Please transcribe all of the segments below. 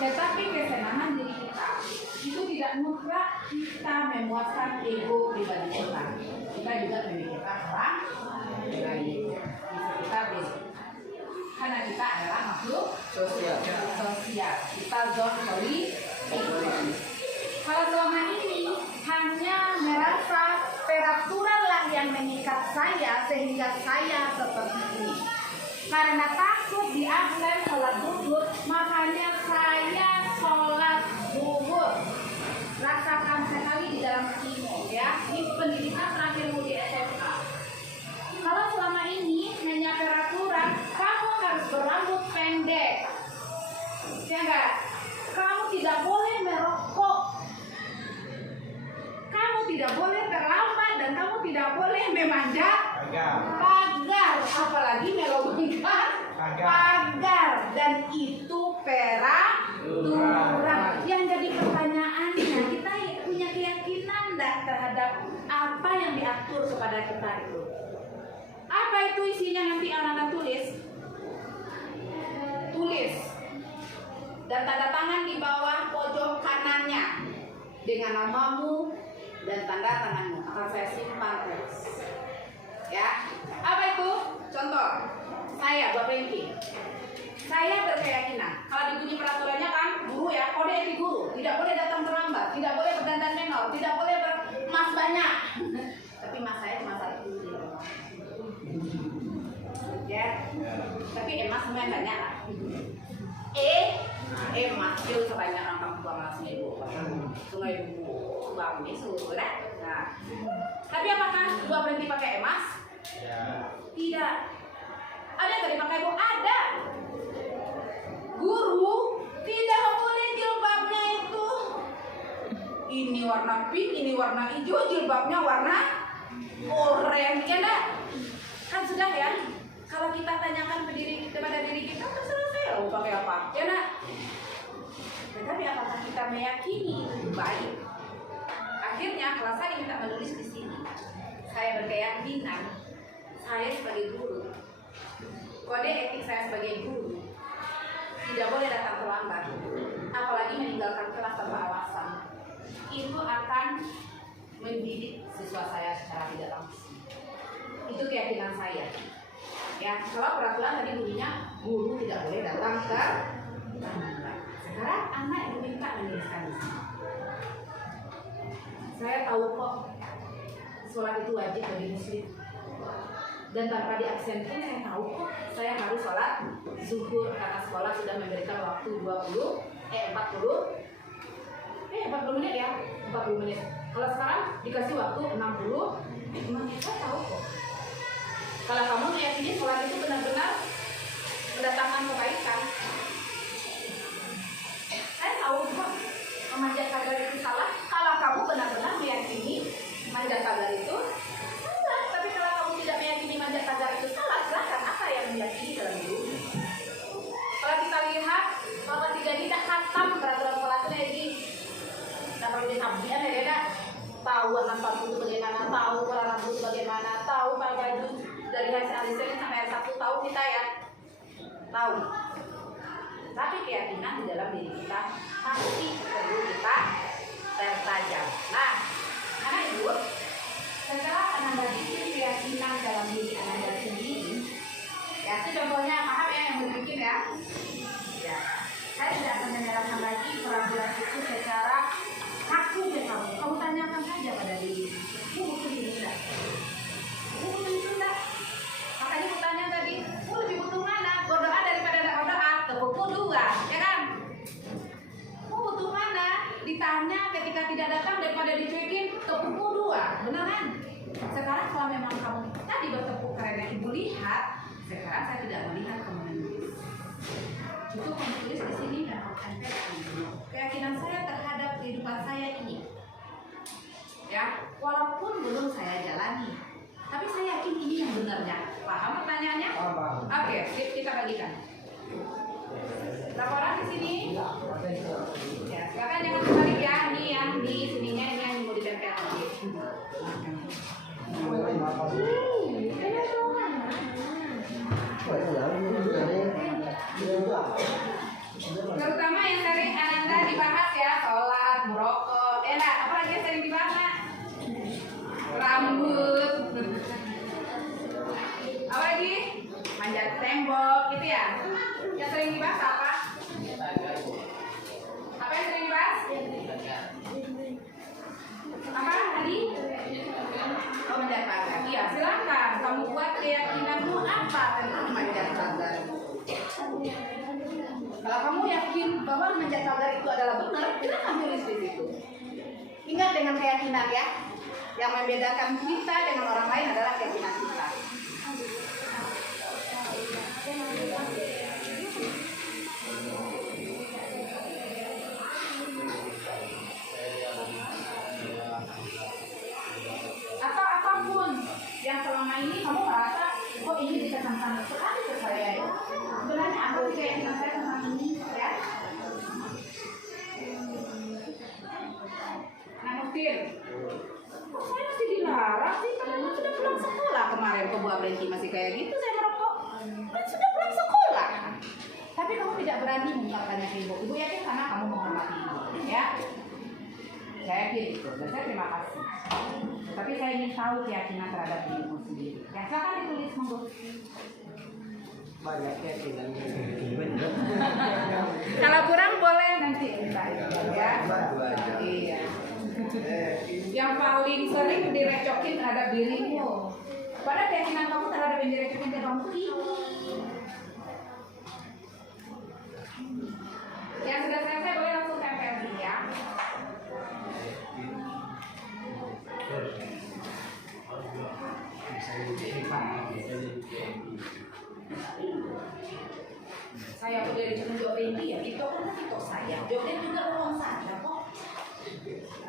Tetapi kesenangan diri kita itu tidak mutlak kita memuaskan ego pribadi kita. Kita juga memikirkan orang lain di sekitar diri. Karena kita adalah makhluk sosial. Kita zona kalau selama ini hanya merasa peraturan lah yang mengikat saya sehingga saya seperti ini. Karena takut diabsen sholat zuhur, makanya saya sholat zuhur. Rasakan sekali di dalam kimo ya. Ini pendidikan terakhir di SMK. Kalau selama ini hanya peraturan, kamu harus berambut pendek, ya enggak? Kamu tidak boleh merokok, kamu tidak boleh terlambat, dan kamu tidak boleh memanjat pagar, apalagi melompat pagar, dan itu peraturan. Yang jadi pertanyaannya, kita punya keyakinan enggak terhadap apa yang diatur kepada kita itu? Apa itu isinya nanti anak-anak tulis? Tulis dan tanda tangan di bawah pojok kanannya dengan namamu dan tanda tanganmu akan saya simpan terus. Ya, apa itu? Contoh, saya Bapak Engki. Saya berkeyakinan kalau dibunyi peraturannya kan guru ya, kode etik guru, tidak boleh datang terlambat, tidak boleh berdandan menor, tidak boleh bermas banyak. Tapi mas saya cuma satu ya, tapi emas semua yang banyak lah. Emas jauh sebanyak orang buang langsung ibu, sungai ibu, bang ini sudah. Nah, tapi apakah gua berhenti pakai emas? Tidak. Ada nggak dipakai bu? Ada. Guru tidak boleh jilbabnya itu ini warna pink, ini warna hijau, jilbabnya warna oranye, ya enggak? Kan sudah ya. Kalau kita tanyakan kepada diri kita, terserah saya mau pakai apa, ya nak. Tetapi apakah kita meyakini itu baik? Akhirnya kalau saya minta menulis di sini, saya berkeyakinan saya sebagai guru, kode etik saya sebagai guru, tidak boleh datang terlambat, apalagi meninggalkan kelas tanpa alasan. Itu akan mendidik siswa saya secara tidak langsung. Itu keyakinan saya. Ya, kalau peraturan tadi bunyinya guru tidak boleh datang ke terlambat. Sekarang anak yang minta menuliskan di sini. Saya tahu kok sholat itu wajib bagi muslim. Dan tanpa diabsen pun saya tahu kok saya harus sholat zuhur karena sekolah sudah memberikan waktu 40 menit ya, 40 menit. Kalau sekarang dikasih waktu 60 menit, saya tahu kok. Kalau kamu meyakini sholat itu benar-benar mendatangkan kebaikan, saya tahu kok memanjat pagar itu salah. Kalau kamu benar-benar meyakini manjat pagar itu salah, tapi kalau kamu tidak meyakini manjat pagar itu salah, silahkan apa yang meyakini dalam diri. Kalau kita lihat bahwa tidak khatam peraturan sholat itu lagi, tidak perlu disampaikan ya tidak. Tahu warna sepatu itu bagaimana, tahu warna rambut itu bagaimana, tahu pakai baju dari hasil alisnya sampai satu tahu kita ya, tahu. Tapi keyakinan di dalam diri kita pasti perlu kita pertajam. Nah, anak ibu, setelah Anda bikin keyakinan dalam diri Anda sendiri, ya itu contohnya paham ya yang berpikir ya. Ya, saya tidak akan menyerahkan lagi keraguan itu secara kaku ke kamu. Kamu tanyakan saja pada diri, butuh ini enggak? Butuh itu enggak? Makanya bertanya tadi, lebih butuh mana? Berdoa daripada tidak berdoa, tepuk dua, ya kan? Mau butuh mana? Ditanya ketika tidak datang daripada dicuekin, tepuk dua, beneran? Sekarang kalau memang kamu tadi bertepuk karena ibu lihat, sekarang saya tidak melihat kamu menulis. Cukup kamu tulis di sini dan kamu tempelkan. Keyakinan saya terhadap kehidupan saya ini, ya, walaupun belum saya jalani, tapi saya yakin ini yang benarnya. Paham pertanyaannya? Oke, kita bagikan. Laporan di sini. Ya, silakan jangan terbalik ya. Ini yang di sininya, ini yang mau ditempel. Terutama yang dari rambut. Apa lagi? Manjat tembok, gitu ya? Yang sering dibahas apa? Apa yang sering dibahas? Apa tadi? Oh, manjat pagar. Iya, silakan. Kamu buat keyakinanmu apa tentang manjat pagar? Kalau kamu yakin bahwa manjat pagar itu adalah benar, silakan tulis di situ. Ingat dengan keyakinan ya. Yang membedakan kita dengan orang lain adalah keyakinan kita. Atau apapun yang selama ini kamu merasa, oh ini bisa tentang sekali ke saya ya. Sebenarnya apa sih keyakinan saya tentang ini ya? Nah, mungkin kok saya masih dilarang sih? Kan sudah pulang sekolah kemarin ke buah berhenti masih kayak gitu saya merokok. Kan sudah pulang sekolah. Tapi kamu tidak berani mengungkapkannya ke ibu. Ibu yakin karena kamu menghormati ibu, ya? Saya yakin itu. Dan saya terima kasih. Tapi saya ingin tahu keyakinan terhadap dirimu sendiri. Ya, silakan ditulis monggo. Banyak keyakinan. Kalau kurang boleh nanti minta ya. Iya. Yang paling sering direcokin terhadap dirimu. Padahal keyakinan kamu terhadap yang direcokin kamu tuh ini. Yang sudah selesai boleh langsung tempel ya. Saya udah jawab ini ya, itu kan itu saya. Jawabnya juga orang saya kok.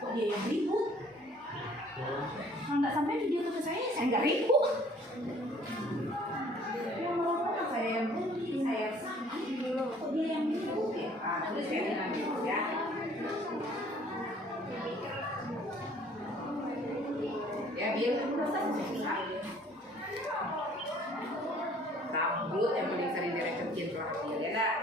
Kok dia yang ribut? Kalau nggak sampai video itu ke saya nggak ribut. Yang merokok saya yang beli, saya dulu. Kok dia yang ribut ya? Ah, tulis keyakinan gitu ya. Ya biar merasa susah. Rambut yang paling sering direcokin terakhir ya nak.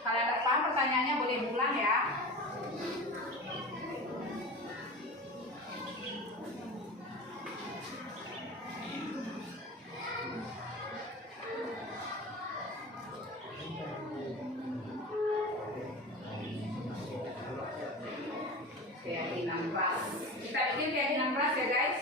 Kalau ada paham pertanyaannya boleh diulang ya. Keyakinan keras. Kita bikin keyakinan keras ya guys.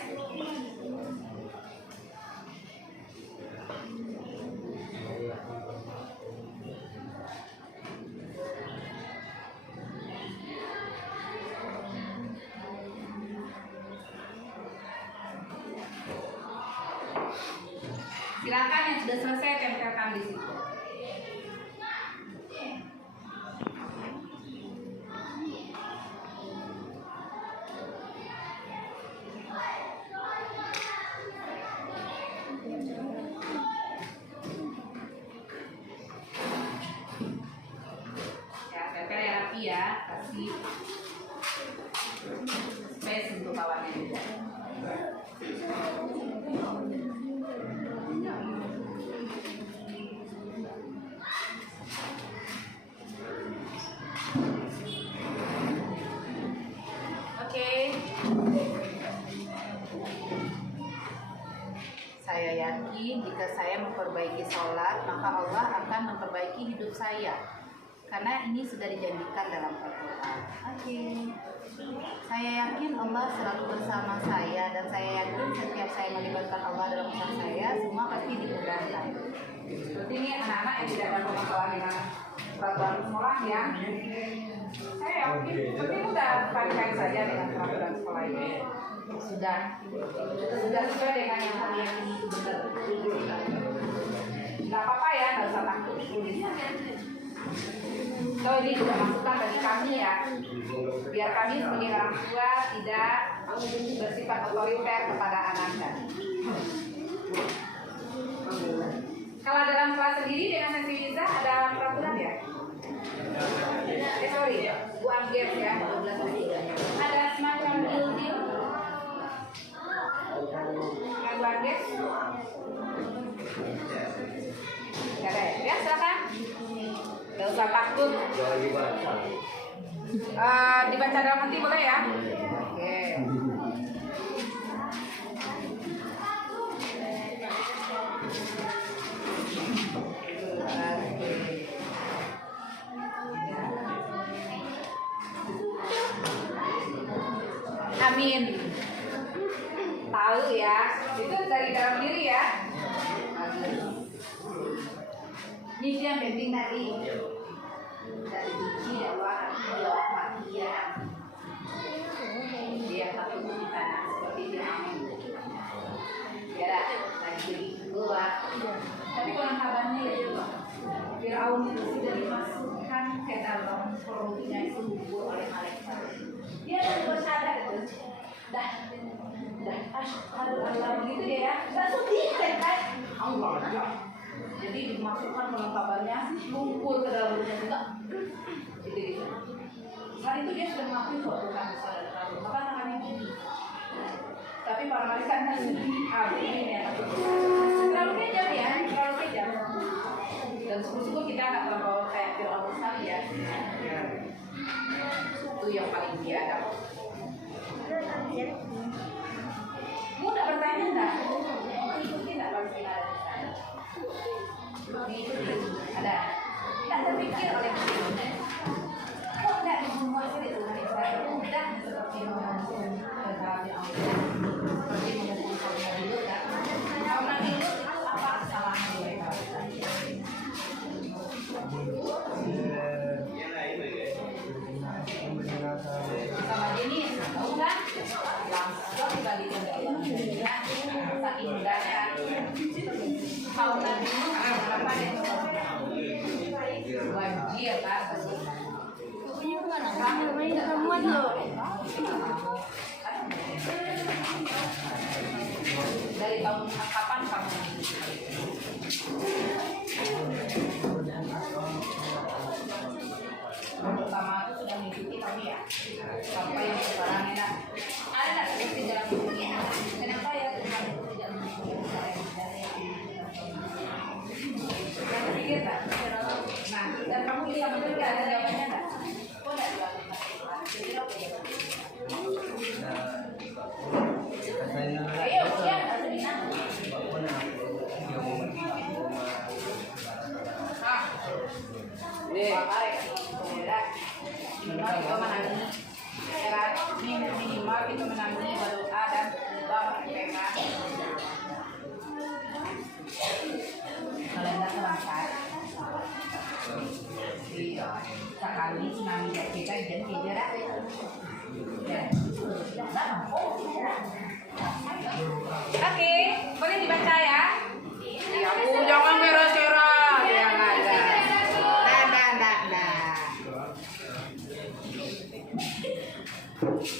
Silakan yang sudah selesai tempelkan di situ. Ya, tempel yang rapi ya, kasih space untuk kawannya juga. Saya yakin jika saya memperbaiki sholat, maka Allah akan memperbaiki hidup saya. Karena ini sudah dijanjikan dalam Al-Quran. Saya yakin Allah selalu bersama saya dan saya yakin setiap saya melibatkan Allah dalam usaha saya, semua pasti dimudahkan. Seperti ini anak-anak yang tidak ada permasalahan dengan peraturan sekolah ya. Saya yakin seperti mudah baik-baik saja dengan peraturan sekolah ini. Sudah sesuai dengan yang kami yakini itu benar. Nggak apa-apa ya, nggak usah takut tulisnya. So ini juga masukan bagi kami ya, biar kami sebagai orang tua tidak bersifat otoriter kepada anak-anak. Kalau dalam kelas sendiri dengan sesi Liza ada peraturan ya? Sorry, Bu Angger ya, 12 ada semacam deal-deal dengan Bu Angger? usah takut. Dibaca dalam hati boleh ya? Oke. Amin. Tahu ya, itu dari dalam diri ya. Ini yang penting tadi. Dari suci Allah, dia satu di tanah seperti itu. Amin. Ya, lagi gua. Tapi kurang kabarnya ya, Firaun itu sudah dimasukkan ke dalam perutnya itu oleh malaikat. Dia ada dua syarat itu. Dah Allah gitu dia ya. Langsung kan? Allah. Jadi dimasukkan kelengkapannya, lumpur ke dalam mulutnya juga. Gitu. Saat itu dia sudah mengakui suatu kan saudara. Maka tangannya gini. Tapi para malaikat ini ya. Terlalu kejam ya, terlalu kejam. Dan syukur kita nggak terlalu kayak Firaun sekali ya. Itu yang paling biadab. Mudah bertanya enggak? Ikuti enggak kalau kita ada di sana? Ada. Tidak terpikir oleh diri. Kok enggak menguasai Tuhan Israel? Tidak seperti menguasai tetapi Allah. Seperti menguasai hidup kan? Karena hidup itu apa kesalahan mereka? Sama ini, tahu kan? Langsung kembali ke saking mudahnya. Kalau nggak bingung, apa deh? Wajib kan? Kamu loh. Dari tahun kapan kamu? Pertama itu sudah mengikuti kami ya, sampai yang sekarang enak. Ada nggak seperti jalan mengikuti? Kenapa ya tidak mengikuti yang berpikir tak? Nah, dan kamu bisa memberikan ada jawabannya nggak? Kok nggak dilakukan? Jadi apa ya? Ayo, ya, Asmina. Minimal kita menangani, minimal kita menangani berdoa dan juga mereka. Kalenda terangkat. Sekali tsunami kita dan tidak. Oke, boleh dibaca ya? Ya, aku jangan merah-merah. Ya, ada.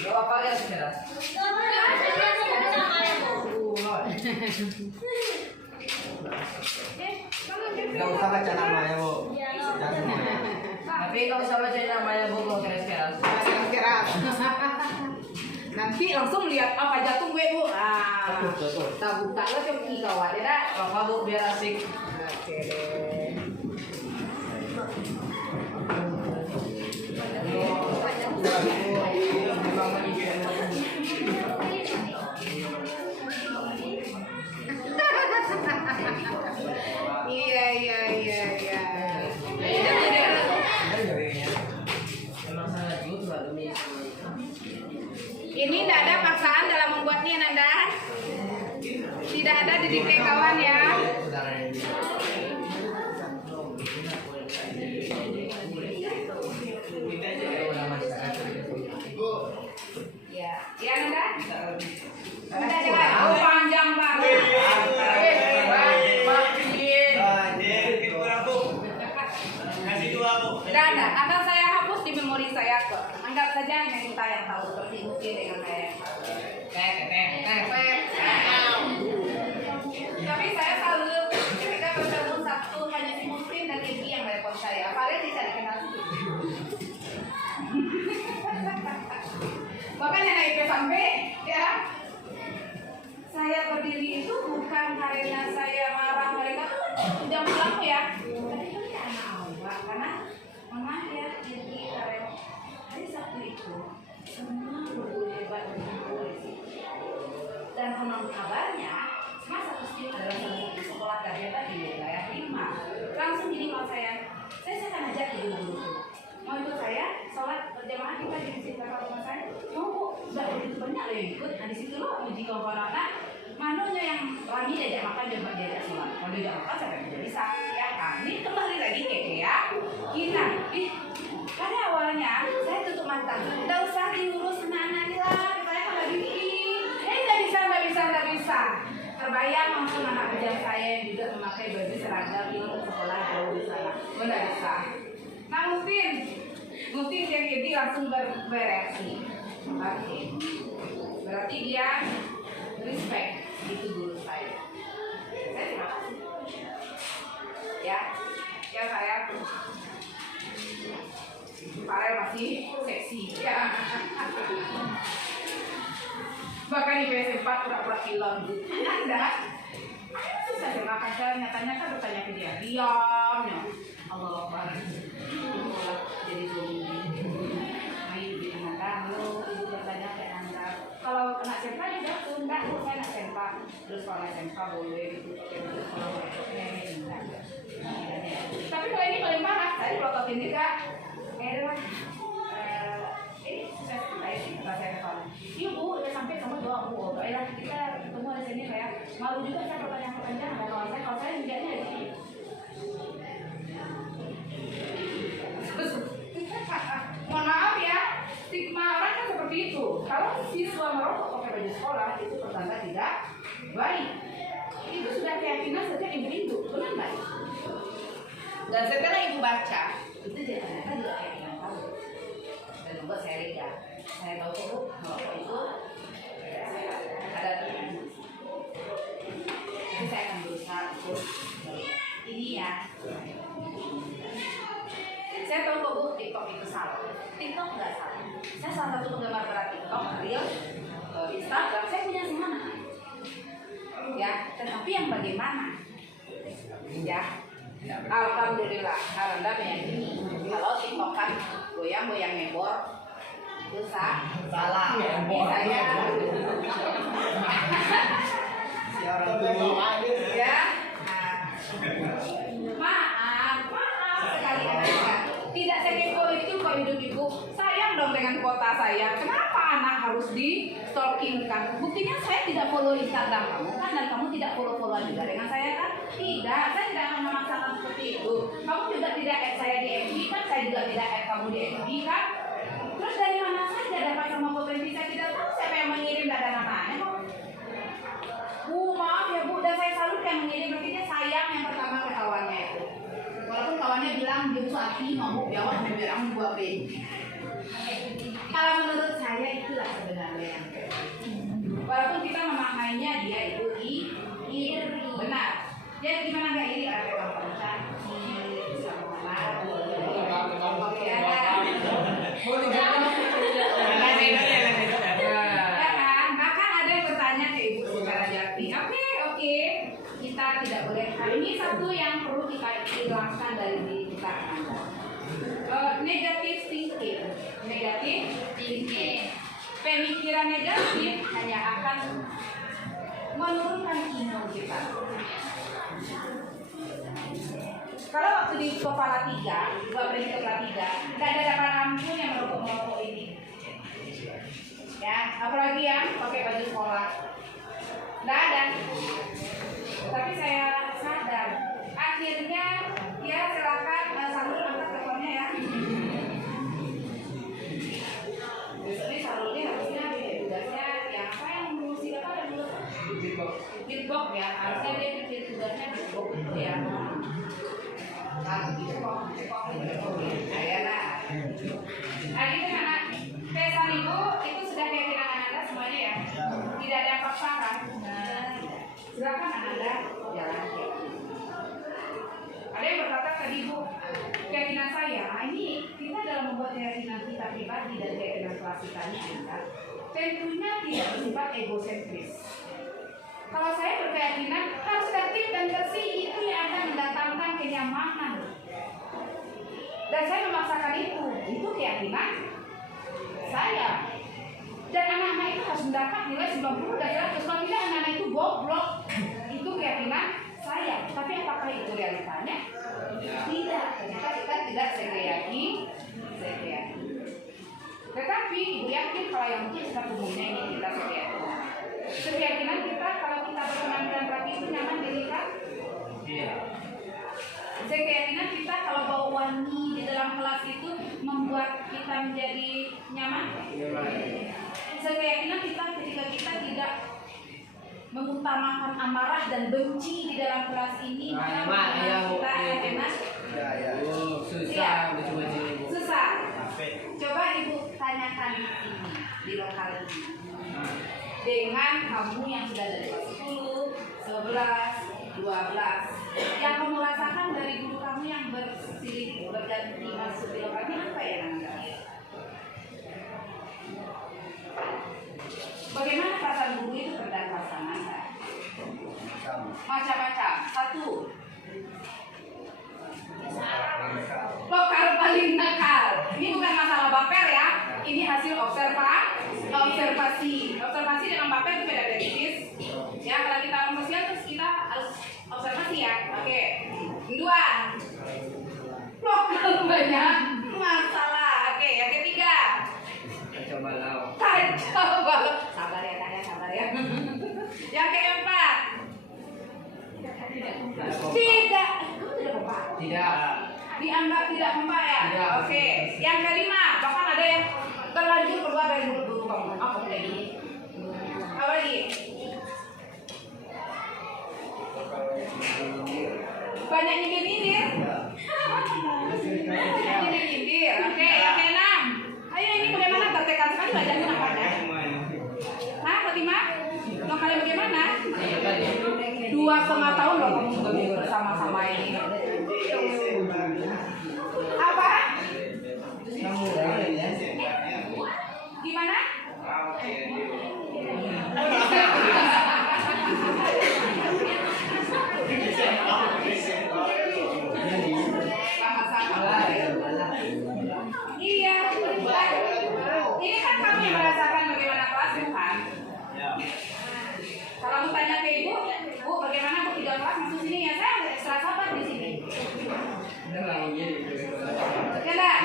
Apa ya saudara? Nggak usah baca namanya, Bu. Tapi nggak usah baca namanya, Bu. Keras-keras. Nanti langsung lihat apa jatuh gue, Bu. Kita buka lo coba kawan ya. Apa, Bu, biar asik. Oke. Iya. Ini tidak ada paksaan dalam membuatnya, Nanda. Tidak ada didik kawan ya. Ya Nanda. Udah jalan. Oh, panjang banget. Tidak. Akan saya hapus di memori saya kok. Anggap saja hanya kita yang tahu seperti mungkin dengan saya. Tapi saya selalu ketika bertemu satu hanya si Muslim dan Ibu yang telepon saya. Kalian bisa dikenal sih. Makanya naik ke sampai ya. Saya berdiri itu bukan karena saya marah mereka tuh jam pulang ya. Tapi itu anak Allah karena itu semua guru hebat berkumpul di situ. Dan konon kabarnya, Mas Agustin adalah salah satu sekolah terhebat di wilayah 5. Langsung gini kalau saya akan ajak ibu guru. Mau ikut saya sholat berjamaah kita di masjid belakang rumah saya? Mau bu, nggak begitu banyak loh yang ikut. Nah di situ loh uji komponen. Manunya yang lagi diajak makan coba diajak sholat. Kalau diajak makan saya tidak bisa. Ya kan? Ini kembali lagi ke ya. Kita, pada awalnya saya tutup mata. Nggak usah diurus anak-anak lah. Saya kalau gini, nggak bisa. Terbayang langsung anak kecil saya yang juga memakai baju seragam itu ke sekolah jauh di sana. Nggak bisa. Nah mungkin yang ini langsung bereaksi. Oke. Berarti dia respect itu guru saya. Saya terima kasih. Ya saya Farel masih seksi ya. Bahkan di PS4 pura-pura film gitu. Ada. Susah terima kasih. Nyatanya kan bertanya ke dia. Diam ya. Allah Akbar. Jadi zombie. Ayo di antara lo ibu bertanya ke anda. Kalau kena SMK juga tuh enggak, saya nak SMK. Terus kalau SMK boleh gitu. Kalau enggak. Tapi kalau ini paling parah. Saya diprototin juga. Iya bu, udah sampai sama doa bu. Baiklah kita ketemu di sini kayak malu juga saya pertanyaan ada kawan saya. Kalau saya lihatnya di sini. Mohon maaf ya, stigma orang kan seperti itu. Kalau siswa merokok pakai baju sekolah itu pertanda tidak baik. Itu sudah keyakinan sejak ibu-ibu, benar nggak? Dan setelah ibu baca, itu dia ternyata juga keyakinan kamu. Dan membuat saya lega. Saya tahu kok merokok itu ada teman. Jadi saya akan berusaha untuk ini ya. Saya tahu kok bu, TikTok itu salah. TikTok nggak salah. Saya salah satu penggemar berat TikTok, Reel, Instagram. Saya punya semua. Ya, tetapi yang bagaimana? Ya, alhamdulillah, Anda meyakini kalau TikTok kan goyang-goyang ngebor, itu salah. Saya Si orang tua. ya, maaf sekali aja. Tidak sekepo itu kok hidup ibu. Sayang dong dengan kota saya. Kenapa anak harus di stalkingkan? Buktinya saya tidak follow Instagram kamu kan, dan kamu tidak follow juga dengan saya kan? Tidak, saya tidak akan memaksakan seperti itu. Kamu juga tidak add saya di FB kan? Saya juga tidak add kamu di FB kan? Terus dari mana saja dapat sama potensi saya tidak tahu siapa yang mengirim, tidak ada namanya kok. Maaf ya bu, dan saya salut yang mengirim, berarti dia sayang yang pertama ke kawannya itu. Walaupun kawannya bilang dia hati mabuk jawab memberang gua be. Kalau menurut saya itulah sebenarnya yang walaupun kita memaknainya dia itu iri, benar. Jadi gimana nggak iri ada orang cantik sama oke ya kan, bahkan ada yang bertanya ke ibu secara jati. Oke, kita tidak boleh. Ini satu yang perlu kita hilangkan dari diri kita. Negatif thinking. Pemikiran negatif hanya akan menurunkan imun kita. Kalau waktu di kepala 3, gua beri kepala 3, nggak ada dapat ampun yang merokok ini. Ya, apalagi yang pakai baju sekolah. Nggak ada. Tapi saya sadar. Akhirnya, ya silakan Sarul angkat teleponnya ya. Ini Sarulnya harusnya tugasnya yang apa yang ngurusin apa yang beatbox ya. Harusnya dia bikin tugasnya beatbox itu ya. Lalu gitu kok saya lah. Nah gitu anak pesan ibu itu sudah keyakinan Anda semuanya ya. Tidak ada yang paksa kan. Silakan Anda jalan. Ada yang berkata tadi bu, keyakinan saya ini kita dalam membuat keyakinan kita pribadi dan keyakinan kelas kita ini tentunya tidak bersifat egosentris. Kalau saya berkeyakinan harus tertib dan bersih, itu yang akan mendatangkan kenyamanan. Dan saya memaksakan itu keyakinan saya. Dan anak-anak itu harus mendapat nilai 90 dan 100. Kalau tidak, anak-anak itu goblok. Itu keyakinan saya. Tapi apakah itu realitanya? Tidak. Ternyata kita tidak yakin. Tetapi ibu yakin kalau yang mungkin kita umumnya ini kita keyakinan kita kalau kita berpenampilan rapi itu nyaman diri kan? Iya. Keyakinan kita kalau bau wangi di dalam kelas itu membuat kita menjadi nyaman. Keyakinan kita ketika kita tidak mengutamakan amarah dan benci di dalam kelas ini, maka kita enak. Susah baca-baca ibu. Susah. Coba ibu tanyakan ini di lokal ini. Dengan kamu yang sudah dari kelas 10, 11, 12, yang kamu rasakan dari guru kamu yang bersilih berganti masuk di lokal ini apa ya namanya? Bagaimana perasaan guru itu terhadap pasangan? Macam-macam. Satu, lokal paling nakal. Ini bukan masalah baper ya. Ini hasil observasi. Observasi dengan baper itu beda tipis. Ya, kalau kita orang sosial terus kita harus observasi ya. Oke. Dua, lokal banyak masalah. Oke, yang ketiga. Kacau balau. Sabar ya, Kak, sabar ya. Yang keempat. Tidak. Kamu tidak mempak. Tidak. Dianggap tidak mempak ya? Tidak. Oke. Yang kelima, bahkan ada yang terlanjur keluar dari mulut guru kamu. Apa lagi? Apa lagi? Banyak nyindir-nyindir. Nyindir-nyindir. Oke, yang keenam. Ayo ini bagaimana tertekan sekali belajarnya nampaknya? Hah, Fatimah? Lokalnya bagaimana? 2,5 tahun loh kamu bersama-sama ini. Apa? Gimana? Iya, ini kan kamu yang merasakan bagaimana kelas bukan? Kalau aku tanya ke ibu, bu bagaimana bu tidak kelas masuk sini ya? Saya ada ekstra sabar di sini. Ya enggak?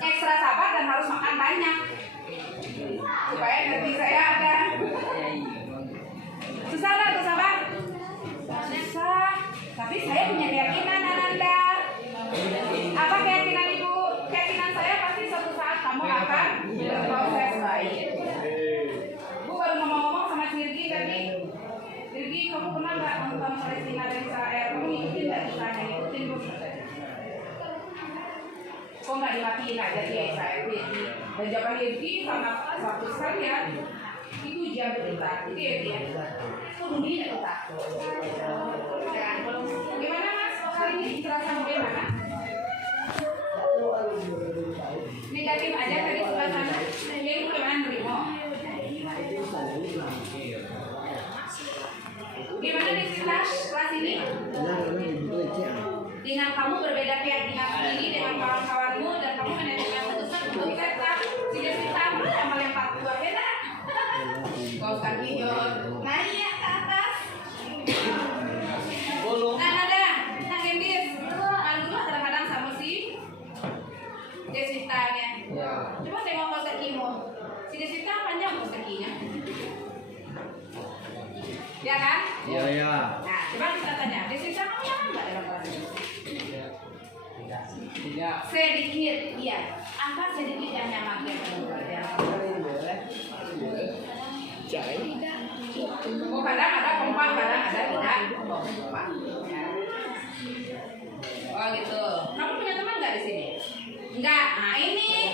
Ekstra sabar dan harus makan banyak supaya energi saya ada. Susah nggak tuh sabar? Susah. Tapi saya punya keyakinan Ananda. Apa keyakinan ibu? Keyakinan saya pasti suatu saat kamu akan berproses baik. Bu baru ngomong-ngomong sama Sirgi tadi. Sirgi, kamu pernah nggak nonton Palestina dan Israel? Kamu ngikutin nggak ceritanya? Ngikutin bu? Kok nggak dimatiin aja dia Israel Sirgi? Dan jawaban Sirgi sangat satu sekali ya. Itu jam berita. Itu ya dia. Itu dunia kita. Gimana mas? Kali ini terasa bagaimana? Negatif aja tadi sebelah sana. Jadi bagaimana nerimo? Gimana di kelas ini? Dengan kamu berbeda keyakinan sendiri dengan kawan-kawanmu dan kamu manajemen keputusan untuk tetap tidak yang melempar buah beda. Kau kaki jor, naik ke atas. Nah ada, nah Gendis, lalu kadang-kadang sama si Desitanya. Coba tengok kau kakimu. Si Desita panjang kau kakinya. Ya kan? Iya. Nah, coba kita tanya, Desita kamu nyaman nggak dalam kelas ini? Tidak. Sedikit, iya. Angkat sedikit yang nyaman ya kamu belajar. Oh, kadang ada kompak, kadang ada tidak kompak. Oh gitu. Kamu punya teman nggak di sini? Enggak. Nah ini.